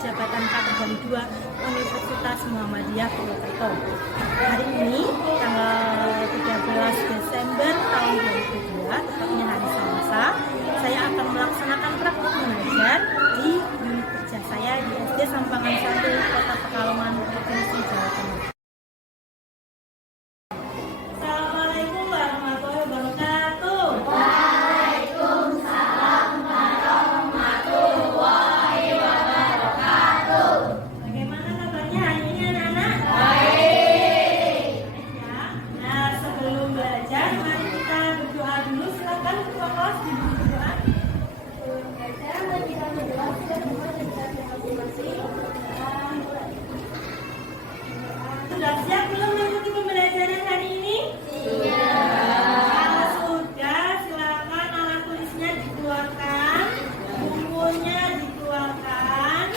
jabatan kategori 2 Universitas Muhammadiyah Purwokerto. Hari ini tanggal 13 Desember tahun 2002, tepatnya hari Selasa, saya akan melaksanakan praktik mengajar di unit kerja saya di SD Sampangan 1, Kota Pekalongan, Provinsi Jawa Tengah. Assalamualaikum warahmatullahi wabarakatuh. Waalaikumsalam warahmatullahi wabarakatuh. Bagaimana kabarnya hari ini anak-anak? Baik. Ya. Nah, sebelum belajar, mari kita berdoa dulu. Silakan ketua kelas berdoa. Sebelum belajar, mari kita berdoa. Sudah siap belum mengikuti pembelajaran hari ini? Kalau sudah, silakan alat tulisnya dikeluarkan, bukunya dikeluarkan.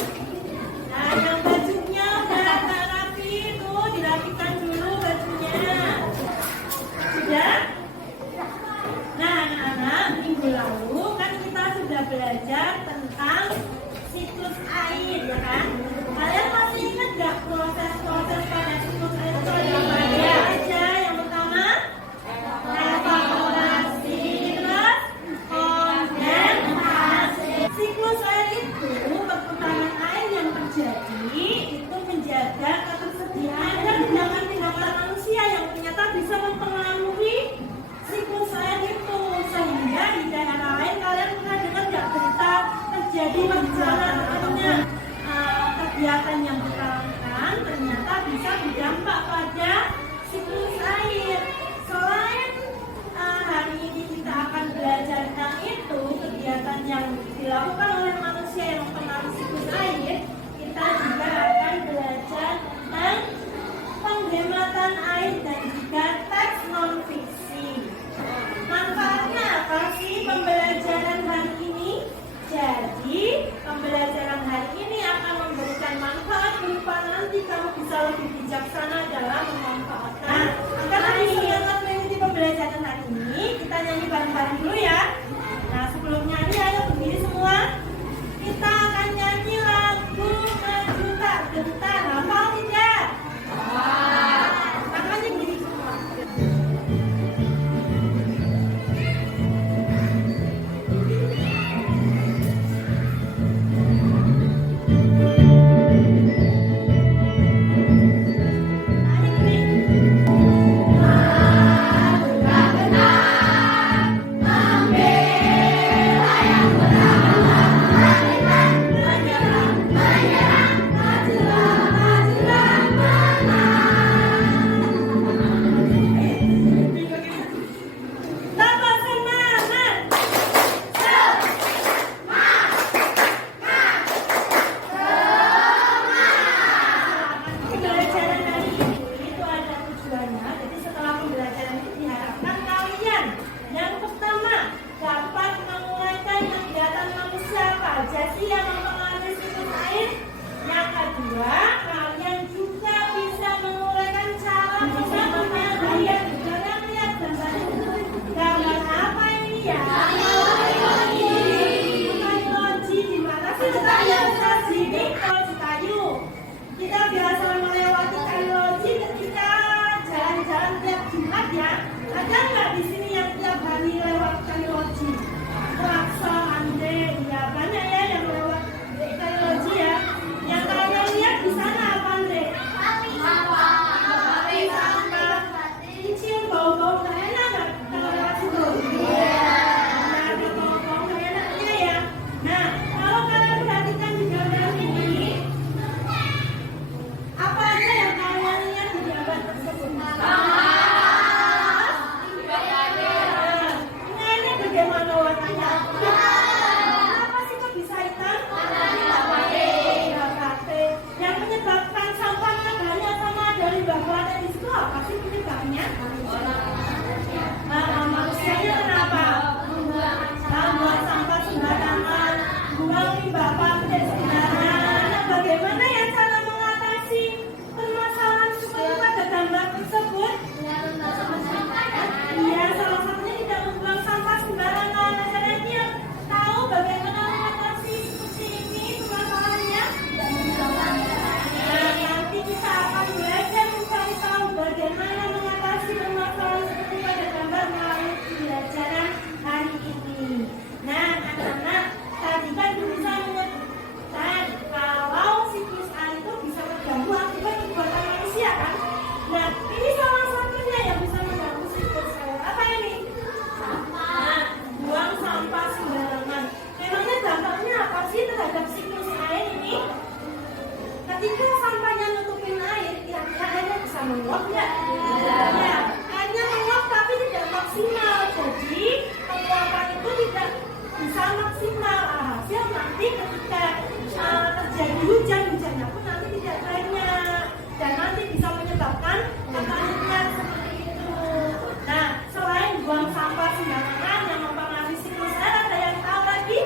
Nah, yang bajunya udah agak rapi, tuh dirapikan dulu bajunya. Sudah? Nah, anak-anak, minggu lalu kan kita sudah belajar tentang siklus air, ya kan? Kalian masih ingat nggak proses-proses pada siklus air itu ada apa aja? Yang pertama, evaporasi, terus kondensasi. Siklus air itu perputaran air yang terjadi itu menjaga ketersediaan dan tindakan-tindakan manusia yang ternyata bisa mempengaruhi siklus air itu, sehingga di daerah lain kalian pernah dengar nggak berita terjadi perjalanan kegiatan yang kita lakukan ternyata bisa berdampak pada siklus air. Selain hari ini kita akan belajar tentang itu, kegiatan yang dilakukan oleh manusia yang mempengaruhi siklus air, kita juga akan belajar tentang penghematan air dan juga teks non-fiksi. Manfaatnya apa sih pembelajaran hari ini? Jadi, pembelajaran hari ini akan memberikan manfaat berupa nanti kamu bisa lebih bijaksana dalam memanfaatkan. Karena semangat mengikuti pembelajaran hari ini, kita nyanyi bareng-bareng dulu ya. Nah, sebelum nyanyi, ayo berdiri semua. Kita akan nyanyi lagu Maju Tak Gentar. Hafal tidak? Makanya berdiri semua. Ambil yang pertama. ketika sampahnya nutupin air, kira-kira airnya bisa menguap nggak? Ya, airnya menguap tapi tidak maksimal. Jadi penguapan itu tidak bisa maksimal. Hasil nanti ketika terjadi hujannya pun nanti tidak banyak dan nanti bisa menyebabkan kekeringan seperti itu. Nah, selain buang sampah sembarangan yang mempengaruhi siklus air, ada yang tahu lagi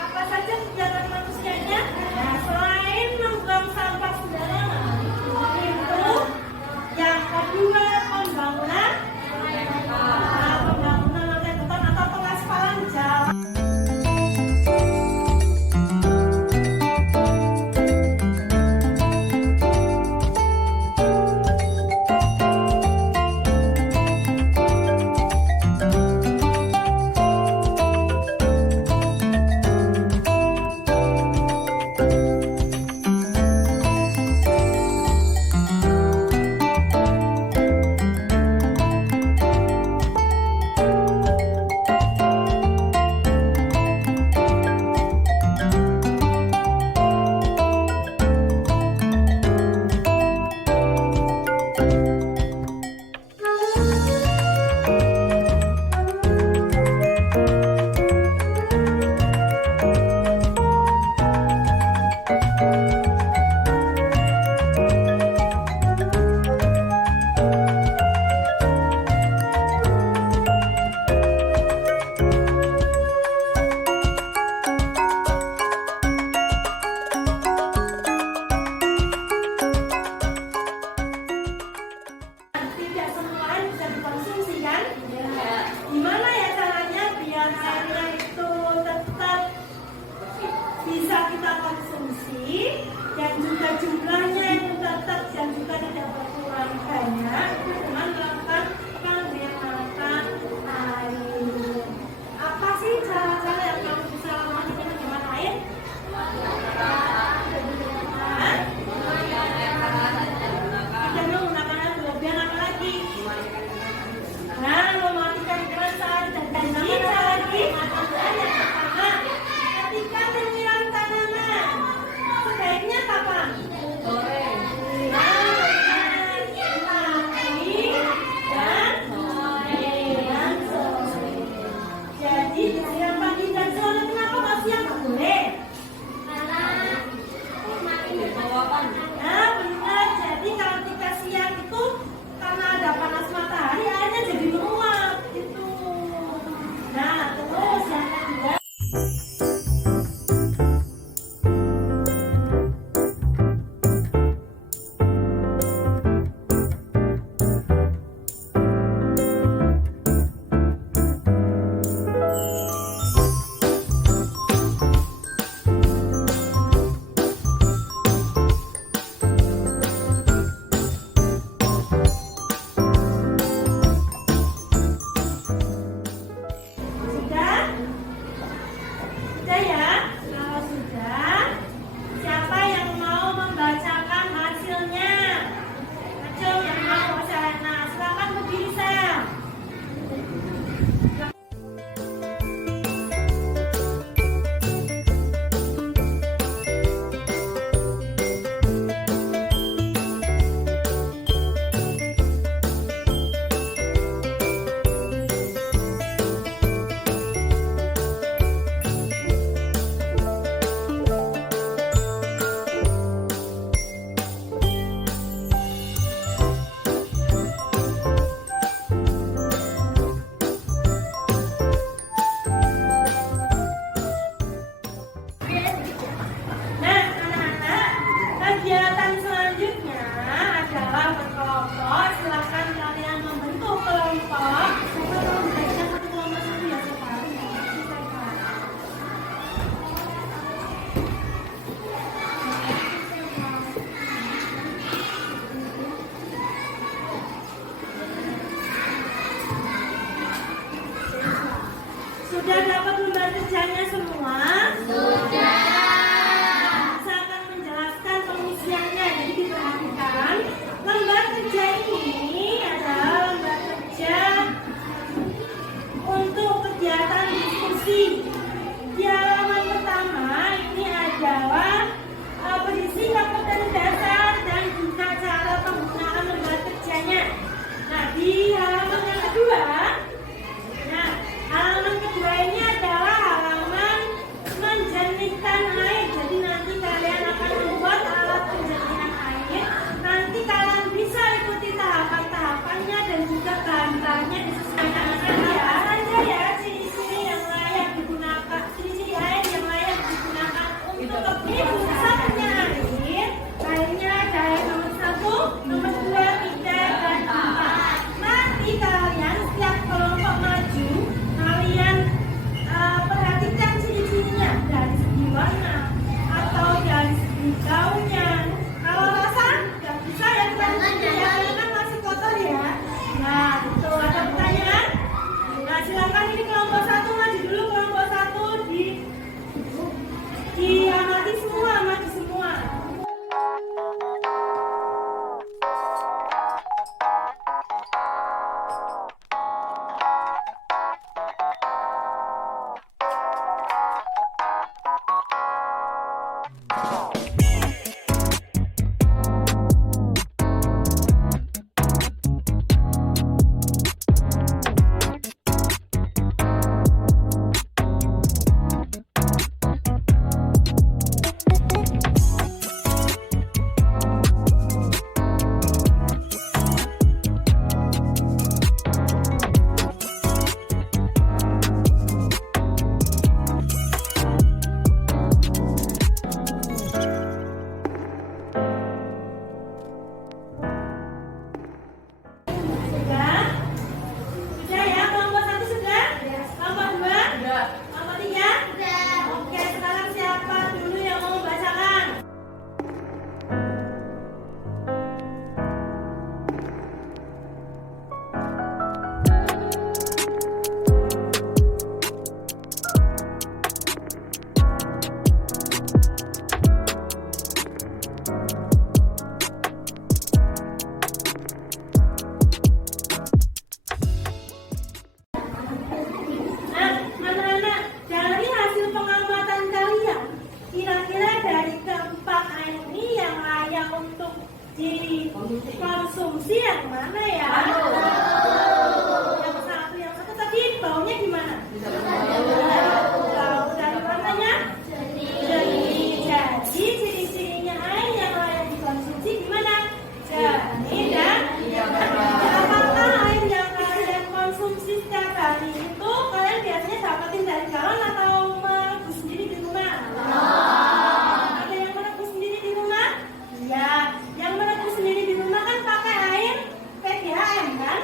apa saja kegiatan manusianya? Nah, selain membuang sampah sembarangan, itu yang kedua pembangunan lantai beton atau pengaspalan jalan. Tidak semua air bisa dikonsumsi kan? Gimana ya caranya biar airnya itu tetap bisa kita konsumsi dan juga jumlahnya itu tetap dan juga tidak berkurang banyak dengan melakukan penghematan air. Apa sih cara-cara yang kamu bisa lakukan dengan hemat air? Tidak menggunakan air berlebihan, apa lagi? Nah, mematikan keran saat dan bisa lagi. Nah, ketika menyiram tanaman, sebaiknya kapan? Sore. Pagi dan sore. Jadi disiram pagi dan sore. Kenapa nggak siang nggak boleh? Nah, benar. Jadi kalau kita siang itu karena ada panas matahari, airnya jadi menguap gitu. Nah, terus yang kedua. Ciri konsumsi yang mana ya? Yang satu tadi baunya gimana? Bau dan warnanya? Jernih. Jadi ciri-cirinya air yang layak dikonsumsi gimana? Jernih dan apakah air yang kalian konsumsi setiap hari itu kalian biasanya dapatin dari galon atau merebus sendiri di rumah? Ada yang merebus sendiri di rumah? Iya, yang merebus sendiri di rumah kan pakai air PDAM kan?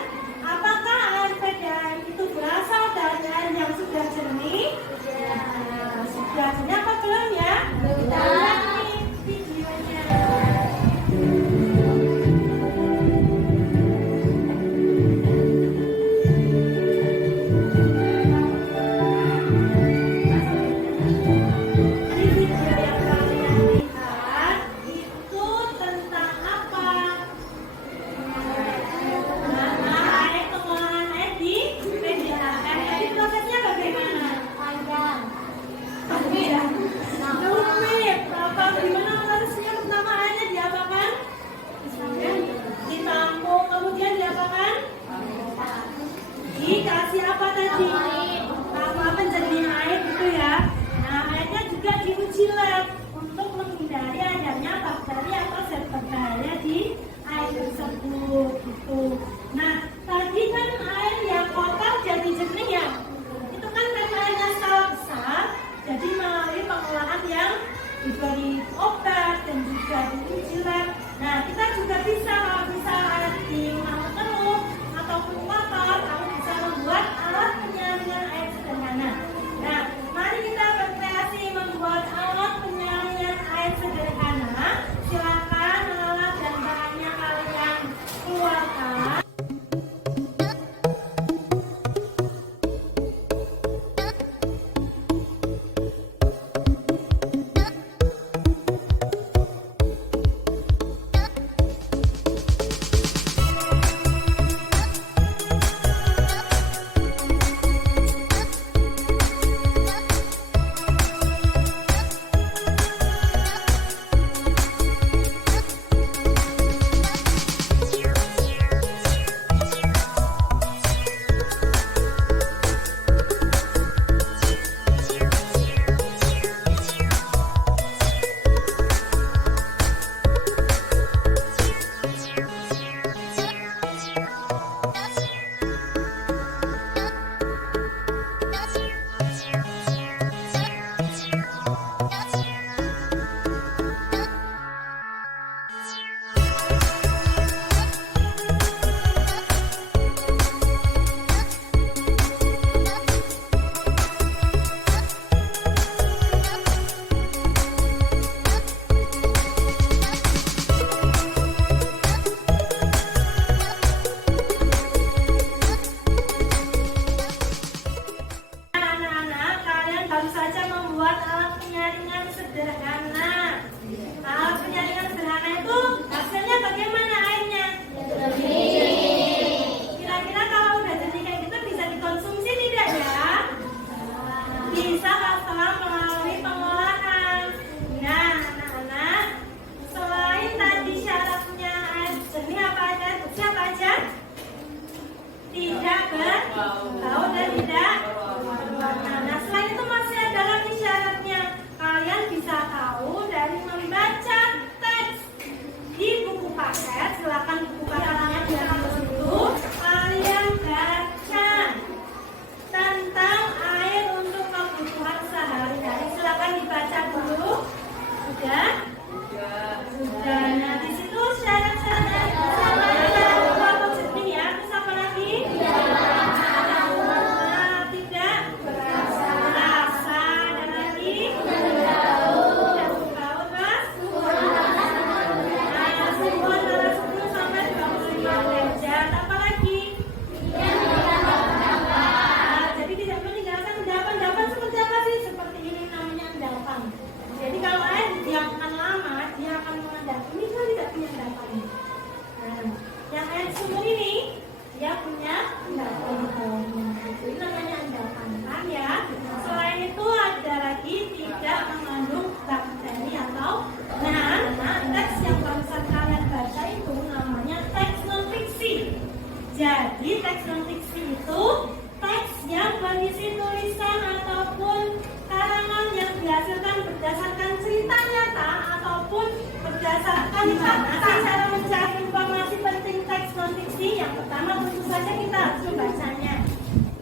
Bagaimana sih cara mencari informasi penting teks non fiksi? Yang pertama tentu saja kita harus membacanya,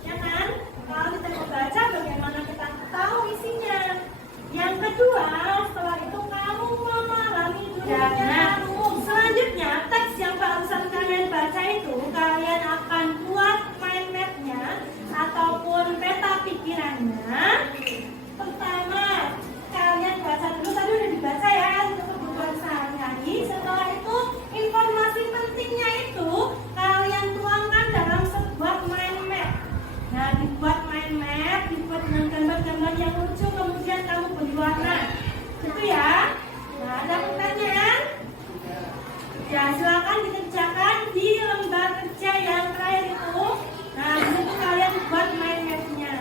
ya kan? Kalau kita membaca, bagaimana kita tahu isinya? Yang kedua, setelah itu kamu memahami dunianya. Selanjutnya, teks yang barusan kalian baca itu kalian akan buat mind map-nya ataupun peta pikirannya. Pertama, kalian baca dulu, tadi udah dibaca ya untuk kebutuhan sehari-hari. Setelah itu, informasi pentingnya itu kalian tuangkan dalam sebuah mind map. Nah, dibuat mind map, dibuat dengan gambar-gambar yang lucu, kemudian kamu beri warna. Gitu ya. Nah, ada pertanyaan? Ya, silakan dikerjakan di lembar kerja yang terakhir itu. Nah, di situ kalian buat mind map-nya.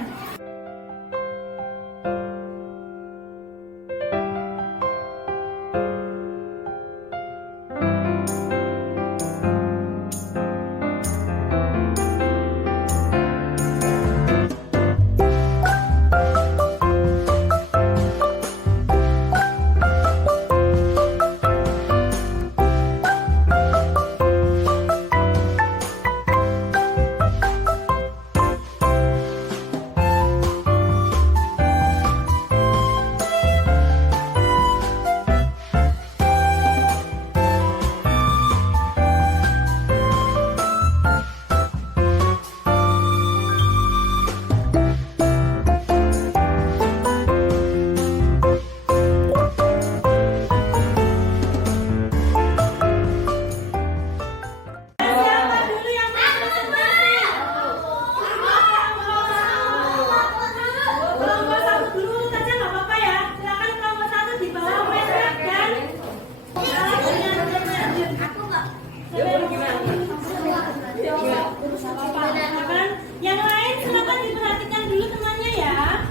Yang lain silakan diperhatikan dulu temannya ya.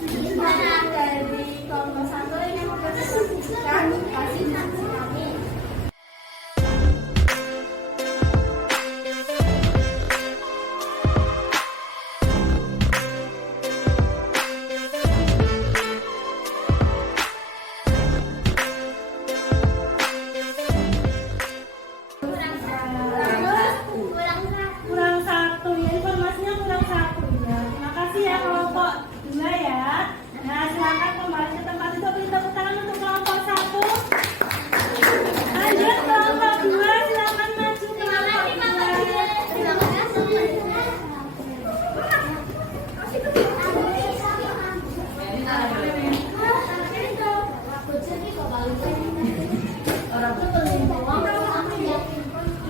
Gimana dari kelompok 1 yang mempresentasikan kasih kami? Kurang satu ya, informasinya kurang satu ya. Terima kasih ya kelompok 2 ya. Nah, silakan kembali ke tempat itu, beri tepuk tangan untuk kelompok 1. Lanjut kelompok 2, silakan maju ke kelompok 2.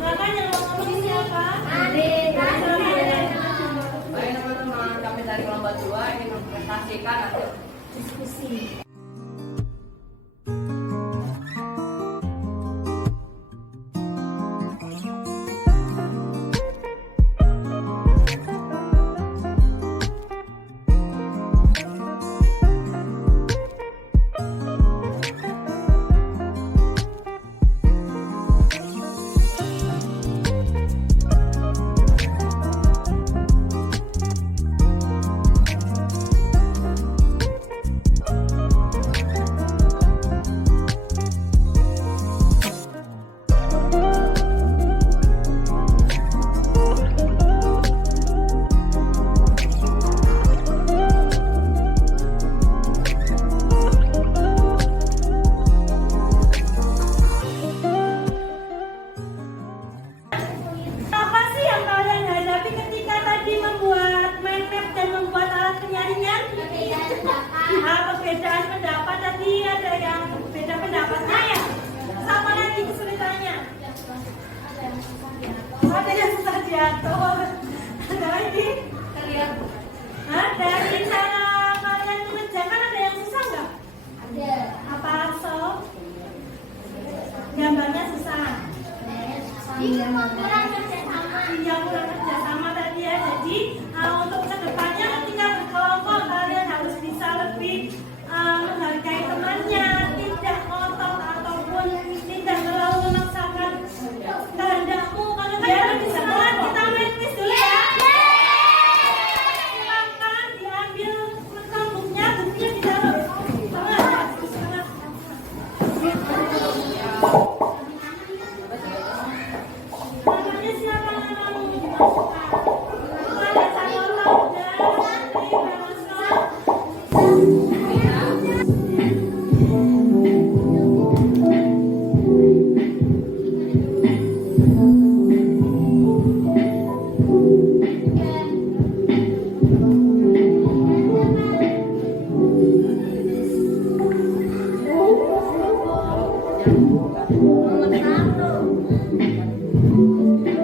Silakan yang mau ngomong siapa? Baik teman-teman, kami dari kelompok 2 ingin mempresentasikan hasil Diskusi. Apa sih yang kalian hadapi ketika tadi membuat mind map dan membuat alat penyaringan? Perbedaan pendapat tadi, ada yang beda pendapatnya ya? Sama lagi kesulitannya? Ada yang susah jatuh. Ada lagi? Dari cara kalian mengerjakan ada yang susah nggak? Apa sob? Gambarnya susah. Yang kurang kerjasama tadi ya. Jadi untuk kedepannya ketika berkelompok kalian harus bisa lebih menghargai temannya, tidak ngotot ataupun tidak terlalu memaksakan kehendakmu. Kalau kalian lebih semangat, kita main quiz dulu ya. Silakan diambil notebooknya, bukunya di dalam. Semangat. belajar. Nomor 1.